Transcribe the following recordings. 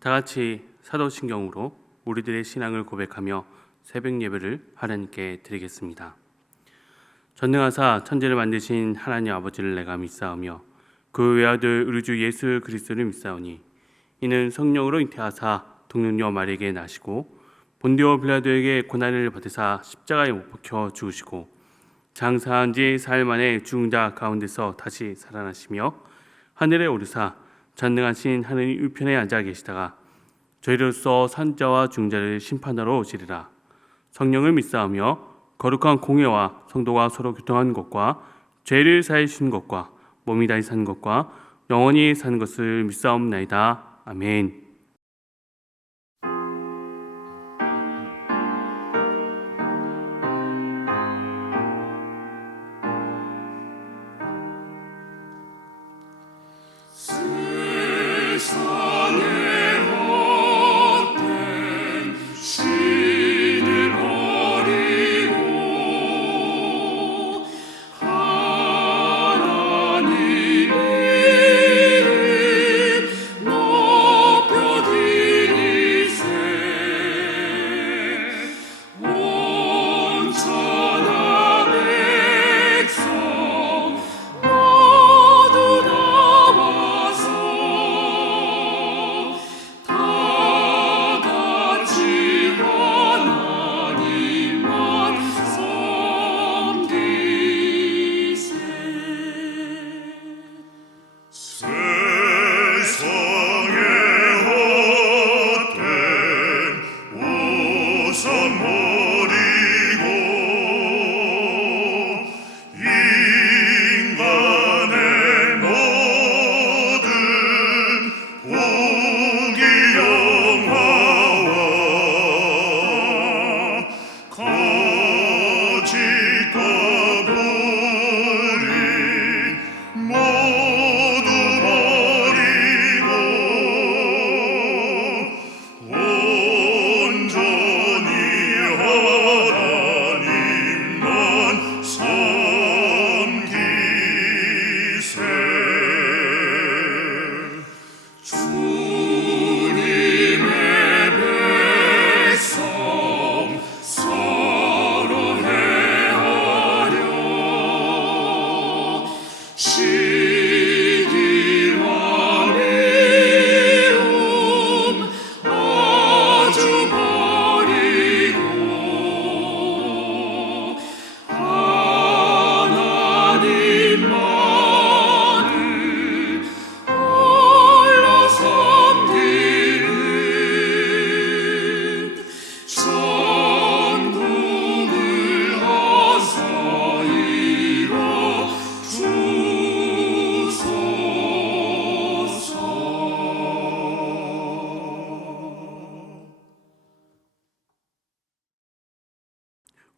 다 같이 사도신경으로 우리들의 신앙을 고백하며 새벽 예배를 하나님께 드리겠습니다. 전능하사 천지를 만드신 하나님 아버지를 내가 믿사오며 그 외아들 우리 주 예수 그리스도를 믿사오니 이는 성령으로 잉태하사 동정녀 마리에게 나시고 본디오 빌라도에게 고난을 받으사 십자가에 못 박혀 죽으시고 장사한 지 사흘 만에 죽은 자 가운데서 다시 살아나시며 하늘에 오르사 전능하신 하느님 우편에 앉아 계시다가 저희로서 산자와 중자를 심판하러 오시리라. 성령을 믿사오며 거룩한 공회와 성도가 서로 교통하는 것과 죄를 사해 주시는 것과 몸이 다시 사는 것과 영원히 사는 것을 믿사옵나이다. 아멘.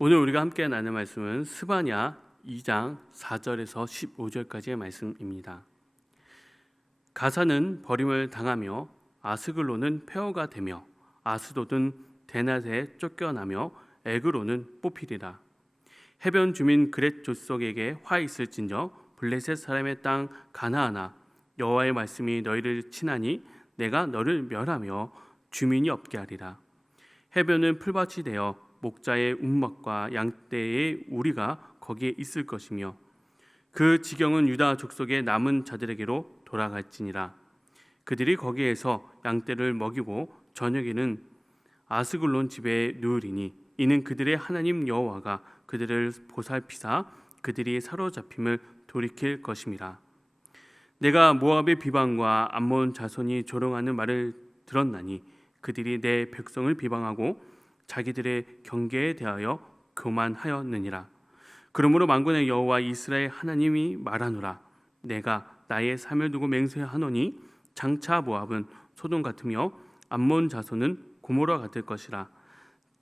오늘 우리가 함께 나눌 말씀은 스바냐 2장 4절에서 15절까지의 말씀입니다. 가사는 버림을 당하며 아스글론은 폐허가 되며 아스돗은 데낫에 쫓겨나며 에그론은 뽑히리라. 해변 주민 그렛 족속에게 화 있을진저 블레셋 사람의 땅 가나안아 여호와의 말씀이 너희를 치나니 내가 너를 멸하며 주민이 없게 하리라. 해변은 풀밭이 되어 목자의 운막과 양떼의 우리가 거기에 있을 것이며 그 지경은 유다 족속의 남은 자들에게로 돌아갈지니라. 그들이 거기에서 양떼를 먹이고 저녁에는 아스글론 집에 누우리니 이는 그들의 하나님 여호와가 그들을 보살피사 그들이 사로잡힘을 돌이킬 것임이라. 내가 모압의 비방과 암몬 자손이 조롱하는 말을 들었나니 그들이 내 백성을 비방하고 자기들의 경계에 대하여 교만하였느니라. 그러므로 만군의 여호와 이스라엘 하나님이 말하노라. 내가 나의 삶을 두고 맹세하노니 장차 모압은 소돔 같으며 암몬 자손은 고모라 같을 것이라.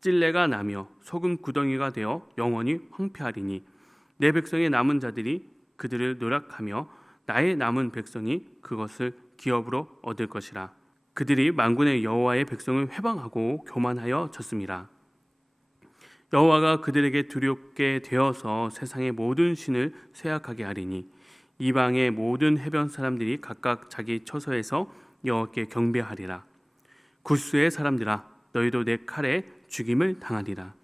찔레가 나며 소금 구덩이가 되어 영원히 황폐하리니 내 백성의 남은 자들이 그들을 노력하며 나의 남은 백성이 그것을 기업으로 얻을 것이라. 그들이 만군의 여호와의 백성을 회방하고 교만하여 졌음이라. 여호와가 그들에게 두렵게 되어서 세상의 모든 신을 쇠약하게 하리니 이방의 모든 해변 사람들이 각각 자기 처소에서 여호와께 경배하리라. 구스의 사람들아, 너희도 내 칼에 죽임을 당하리라.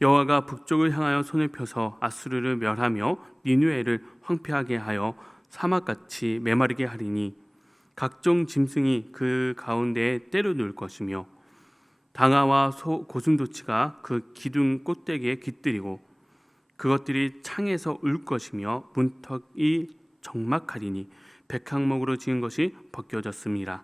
여호와가 북쪽을 향하여 손을 펴서 아수르를 멸하며 니느웨를 황폐하게 하여 사막같이 메마르게 하리니 각종 짐승이 그 가운데에 때려 누울 것이며 당아와 고슴도치가 그 기둥 꼭대기에 깃들이고 그것들이 창에서 울 것이며 문턱이 적막하리니 백항목으로 지은 것이 벗겨졌습니다.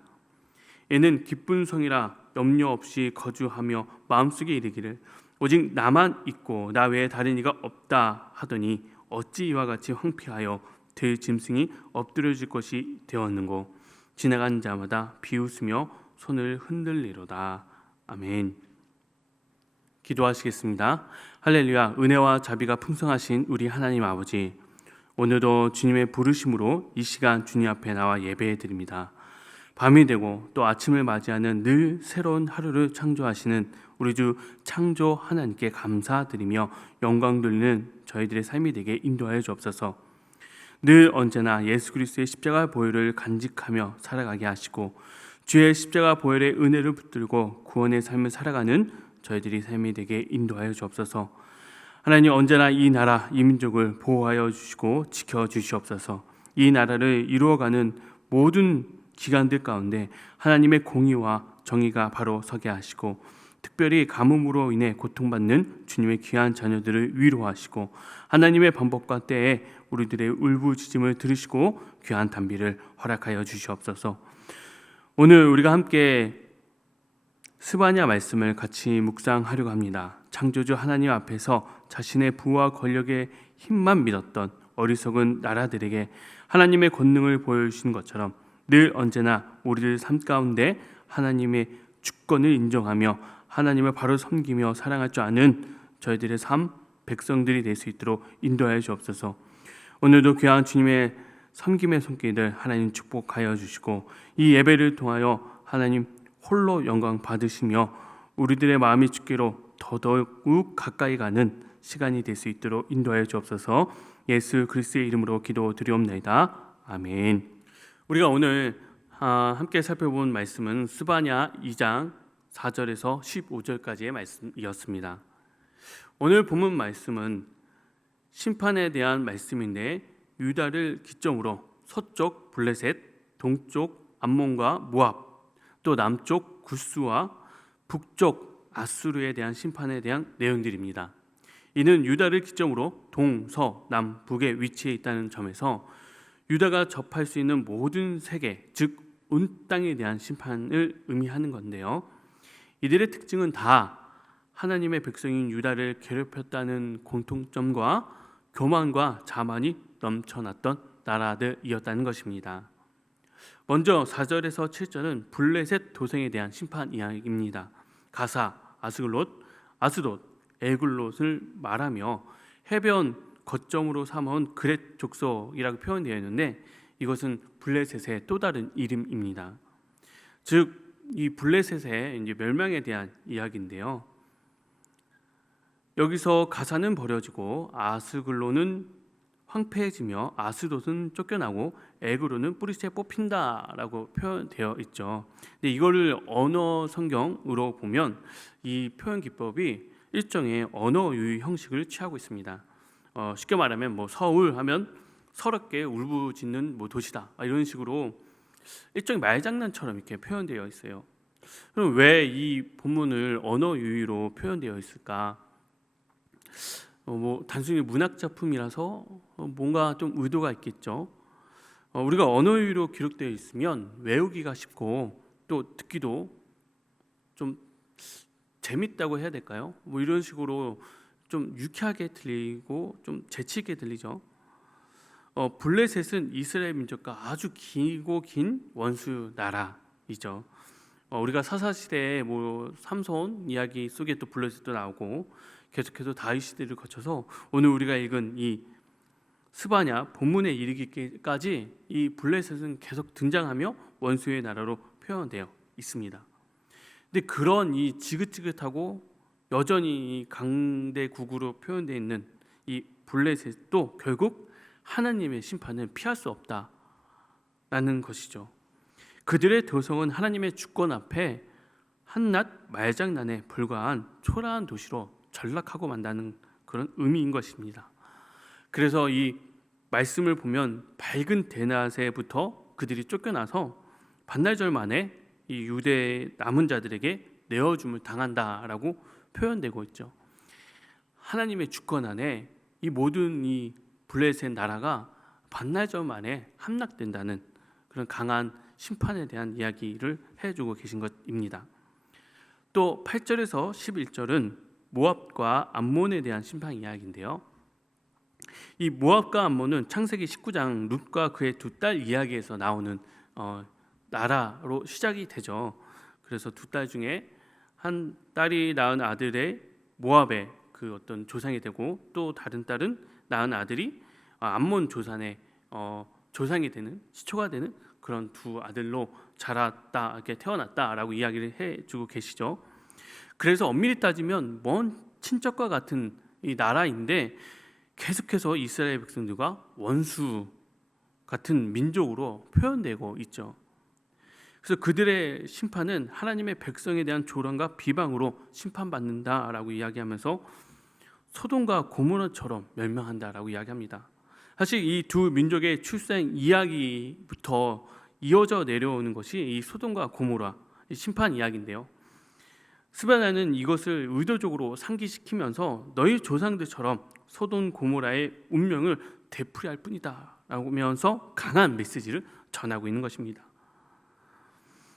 이는 기쁜 성이라 염려 없이 거주하며 마음속에 이르기를 오직 나만 있고 나 외에 다른 이가 없다 하더니 어찌 이와 같이 황폐하여 들 짐승이 엎드려질 것이 되었는고. 지나간 자마다 비웃으며 손을 흔들리로다. 아멘. 기도하시겠습니다. 할렐루야. 은혜와 자비가 풍성하신 우리 하나님 아버지, 오늘도 주님의 부르심으로 이 시간 주님 앞에 나와 예배해 드립니다. 밤이 되고 또 아침을 맞이하는 늘 새로운 하루를 창조하시는 우리 주 창조 하나님께 감사드리며 영광 돌리는 저희들의 삶이 되게 인도하여 주옵소서. 늘 언제나 예수 그리스도의 십자가 보혈을 간직하며 살아가게 하시고 주의 십자가 보혈의 은혜를 붙들고 구원의 삶을 살아가는 저희들이 삶이 되게 인도하여 주옵소서. 하나님, 언제나 이 나라, 이 민족을 보호하여 주시고 지켜 주시옵소서. 이 나라를 이루어가는 모든 기관들 가운데 하나님의 공의와 정의가 바로 서게 하시고 특별히 가뭄으로 인해 고통받는 주님의 귀한 자녀들을 위로하시고 하나님의 반복과 때에 우리들의 울부짖음을 들으시고 귀한 단비를 허락하여 주시옵소서. 오늘 우리가 함께 스바냐 말씀을 같이 묵상하려고 합니다. 창조주 하나님 앞에서 자신의 부와 권력의 힘만 믿었던 어리석은 나라들에게 하나님의 권능을 보여주신 것처럼 늘 언제나 우리들 삶 가운데 하나님의 주권을 인정하며 하나님을 바로 섬기며 사랑할 줄 아는 저희들의 삶, 백성들이 될 수 있도록 인도하여 주옵소서. 오늘도 귀한 주님의 섬김의 손길들 하나님 축복하여 주시고 이 예배를 통하여 하나님 홀로 영광 받으시며 우리들의 마음이 주께로 더더욱 가까이 가는 시간이 될 수 있도록 인도하여 주옵소서. 예수 그리스도의 이름으로 기도드리옵나이다. 아멘. 우리가 오늘 함께 살펴본 말씀은 스바냐 2장 4절에서 15절까지의 말씀이었습니다. 오늘 본문 말씀은 심판에 대한 말씀인데 유다를 기점으로 서쪽 블레셋, 동쪽 암몬과 모압, 또 남쪽 구스와 북쪽 아수르에 대한 심판에 대한 내용들입니다. 이는 유다를 기점으로 동, 서, 남, 북에 위치해 있다는 점에서 유다가 접할 수 있는 모든 세계, 즉 온 땅에 대한 심판을 의미하는 건데요. 이들의 특징은 다 하나님의 백성인 유다를 괴롭혔다는 공통점과 교만과 자만이 넘쳐났던 나라들이었다는 것입니다. 먼저 4절에서 7절은 블레셋 도성에 대한 심판 이야기입니다. 가사, 아스글롯, 아스돗, 에글롯을 말하며 해변 거점으로 삼아온 그렛 족속이라고 표현되어 있는데 이것은 블레셋의 또 다른 이름입니다. 즉 이 블레셋의 이제 멸망에 대한 이야기인데요. 여기서 가사는 버려지고 아스글론은 황폐해지며 아스돗은 쫓겨나고 에그론은 뿌리채 뽑힌다라고 표현되어 있죠. 근데 이거를 언어 성경으로 보면 이 표현 기법이 일종의 언어 유희 형식을 취하고 있습니다. 쉽게 말하면 뭐 서울 하면 서럽게 울부짖는 뭐 도시다 이런 식으로 일종의 말장난처럼 이렇게 표현되어 있어요. 그럼 왜 이 본문을 언어 유희로 표현되어 있을까? 뭐 단순히 문학 작품이라서 뭔가 좀 의도가 있겠죠. 우리가 언어 유희로 기록되어 있으면 외우기가 쉽고 또 듣기도 좀 재밌다고 해야 될까요? 뭐 이런 식으로 좀 유쾌하게 들리고 좀 재치 있게 들리죠. 블레셋은 이스라엘 민족과 아주 길고 긴 원수 나라이죠. 우리가 사사시대의 뭐 삼손 이야기 속에 또 블레셋도 나오고 계속해서 다윗 시대를 거쳐서 오늘 우리가 읽은 이 스바냐 본문에 이르기까지 이 블레셋은 계속 등장하며 원수의 나라로 표현되어 있습니다. 근데 그런 이 지긋지긋하고 여전히 이 강대국으로 표현되어 있는 이 블레셋도 결국 하나님의 심판을 피할 수 없다라는 것이죠. 그들의 도성은 하나님의 주권 앞에 한낱 말장난에 불과한 초라한 도시로 전락하고 만다는 그런 의미인 것입니다. 그래서 이 말씀을 보면 밝은 대낮에부터 그들이 쫓겨나서 반나절 만에 이 유대 남은 자들에게 내어줌을 당한다라고 표현되고 있죠. 하나님의 주권 안에 이 모든 이 블레셋 나라가 반나절 만에 함락된다는 그런 강한 심판에 대한 이야기를 해주고 계신 것입니다. 또 8절에서 11절은 모압과 암몬에 대한 심판 이야기인데요. 이 모압과 암몬은 창세기 19장 룻과 그의 두 딸 이야기에서 나오는 나라로 시작이 되죠. 그래서 두 딸 중에 한 딸이 낳은 아들의 모압의 그 어떤 조상이 되고, 또 다른 딸은 낳은 아들이 암몬 조상의 조상이 되는, 시초가 되는 그런 두 아들로 자랐다, 이렇게 태어났다라고 이야기를 해주고 계시죠. 그래서 엄밀히 따지면 먼 친척과 같은 이 나라인데 계속해서 이스라엘 백성들과 원수 같은 민족으로 표현되고 있죠. 그래서 그들의 심판은 하나님의 백성에 대한 조롱과 비방으로 심판받는다라고 이야기하면서 소돔과 고모라처럼 멸망한다라고 이야기합니다. 사실 이 두 민족의 출생 이야기부터 이어져 내려오는 것이 이 소돔과 고모라 심판 이야기인데요. 스바냐는 이것을 의도적으로 상기시키면서 너희 조상들처럼 소돔 고모라의 운명을 되풀이할 뿐이다 라면서 강한 메시지를 전하고 있는 것입니다.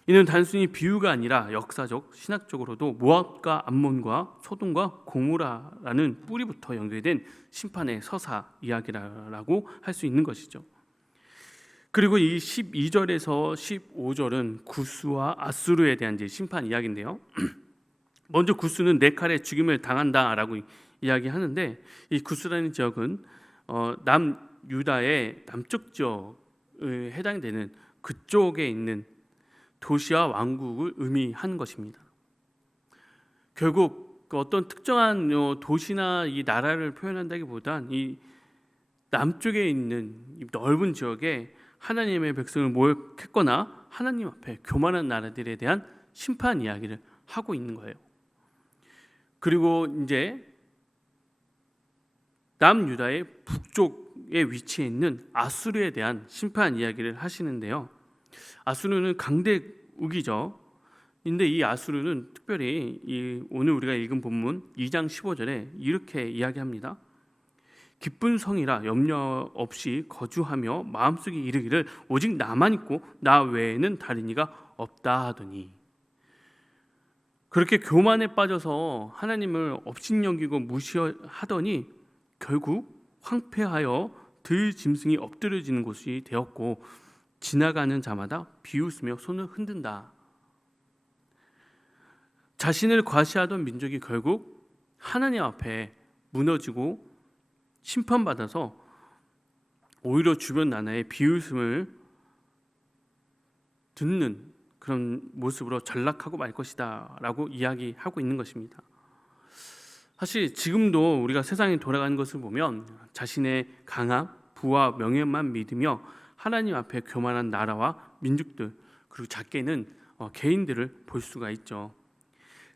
이는 단순히 비유가 아니라 역사적, 신학적으로도 모압과 암몬과 소돔과 고모라라는 뿌리부터 연결된 심판의 서사 이야기라고 할 수 있는 것이죠. 그리고 이 12절에서 15절은 구스와 아수르에 대한 이제 심판 이야기인데요. 먼저 구스는 네 칼에 죽임을 당한다라고 이야기하는데, 이 구스라는 지역은 남유다의 남쪽 지역에 해당되는 그쪽에 있는 도시와 왕국을 의미하는 것입니다. 결국 어떤 특정한 도시나 이 나라를 표현한다기보단 이 남쪽에 있는 이 넓은 지역에 하나님의 백성을 모욕했거나 하나님 앞에 교만한 나라들에 대한 심판 이야기를 하고 있는 거예요. 그리고 이제 남유다의 북쪽에 위치해 있는 아수르에 대한 심판 이야기를 하시는데요. 아수르는 강대국이죠. 근데 이 아수르는 특별히 오늘 우리가 읽은 본문 2장 15절에 이렇게 이야기합니다. 기쁜 성이라 염려 없이 거주하며 마음속에 이르기를 오직 나만 있고 나 외에는 다른 이가 없다 하더니, 그렇게 교만에 빠져서 하나님을 업신여기고 무시하더니 결국 황폐하여 들 짐승이 엎드려지는 곳이 되었고 지나가는 자마다 비웃으며 손을 흔든다. 자신을 과시하던 민족이 결국 하나님 앞에 무너지고 심판받아서 오히려 주변 나라의 비웃음을 듣는 그런 모습으로 전락하고 말 것이다 라고 이야기하고 있는 것입니다. 사실 지금도 우리가 세상에 돌아가는 것을 보면 자신의 강함, 부와 명예만 믿으며 하나님 앞에 교만한 나라와 민족들, 그리고 작게는 개인들을 볼 수가 있죠.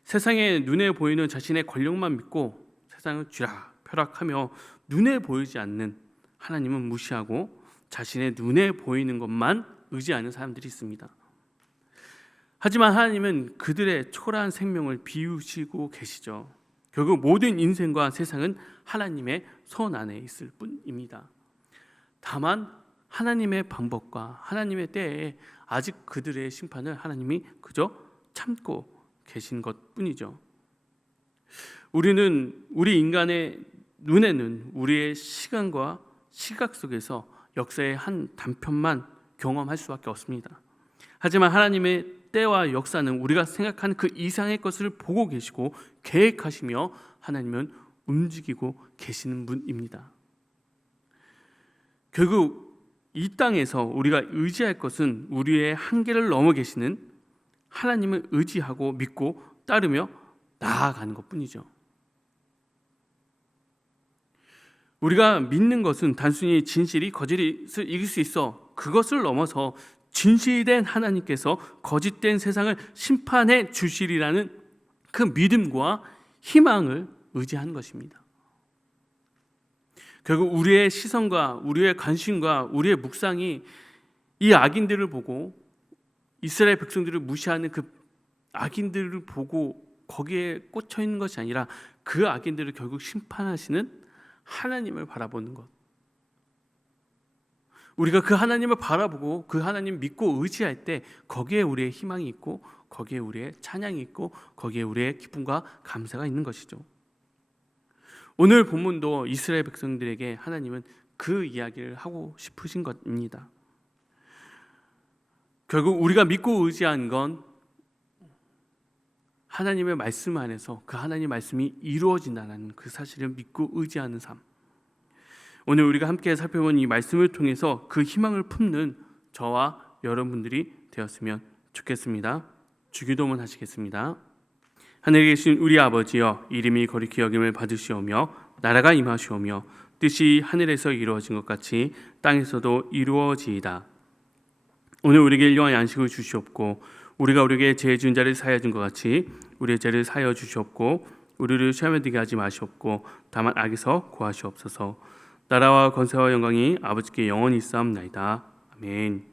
세상에 눈에 보이는 자신의 권력만 믿고 세상을 쥐락펴락하며 눈에 보이지 않는 하나님은 무시하고 자신의 눈에 보이는 것만 의지하는 사람들이 있습니다. 하지만 하나님은 그들의 초라한 생명을 비우시고 계시죠. 결국 모든 인생과 세상은 하나님의 손 안에 있을 뿐입니다. 다만 하나님의 방법과 하나님의 때에 아직 그들의 심판을 하나님이 그저 참고 계신 것뿐이죠. 우리 인간의 눈에는 우리의 시간과 시각 속에서 역사의 한 단편만 경험할 수밖에 없습니다. 하지만 하나님의 때와 역사는 우리가 생각하는 그 이상의 것을 보고 계시고 계획하시며 하나님은 움직이고 계시는 분입니다. 결국 이 땅에서 우리가 의지할 것은 우리의 한계를 넘어 계시는 하나님을 의지하고 믿고 따르며 나아가는 것뿐이죠. 우리가 믿는 것은 단순히 진실이 거짓을 이길 수 있어, 그것을 넘어서 진실된 하나님께서 거짓된 세상을 심판해 주시리라는 그 믿음과 희망을 의지한 것입니다. 결국 우리의 시선과 우리의 관심과 우리의 묵상이 이 악인들을 보고 이스라엘 백성들을 무시하는 그 악인들을 보고 거기에 꽂혀 있는 것이 아니라 그 악인들을 결국 심판하시는 하나님을 바라보는 것. 우리가 그 하나님을 바라보고 그 하나님 믿고 의지할 때 거기에 우리의 희망이 있고 거기에 우리의 찬양이 있고 거기에 우리의 기쁨과 감사가 있는 것이죠. 오늘 본문도 이스라엘 백성들에게 하나님은 그 이야기를 하고 싶으신 것입니다. 결국 우리가 믿고 의지한 건 하나님의 말씀 안에서 그 하나님의 말씀이 이루어진다는 그 사실을 믿고 의지하는 삶. 오늘 우리가 함께 살펴본 이 말씀을 통해서 그 희망을 품는 저와 여러분들이 되었으면 좋겠습니다. 주기도문 하시겠습니다. 하늘에 계신 우리 아버지여, 이름이 거룩히 여김을 받으시오며 나라가 임하시오며 뜻이 하늘에서 이루어진 것 같이 땅에서도 이루어지이다. 오늘 우리에게 일용할 양식을 주시옵고 우리가 우리에게 죄 지은 자를 사하여 준 것 같이 우리의 죄를 사하여 주시옵고 우리를 시험에 들게 하지 마시옵고 다만 악에서 구하시옵소서. 나라와 권세와 영광이 아버지께 영원히 있사옵나이다. 아멘.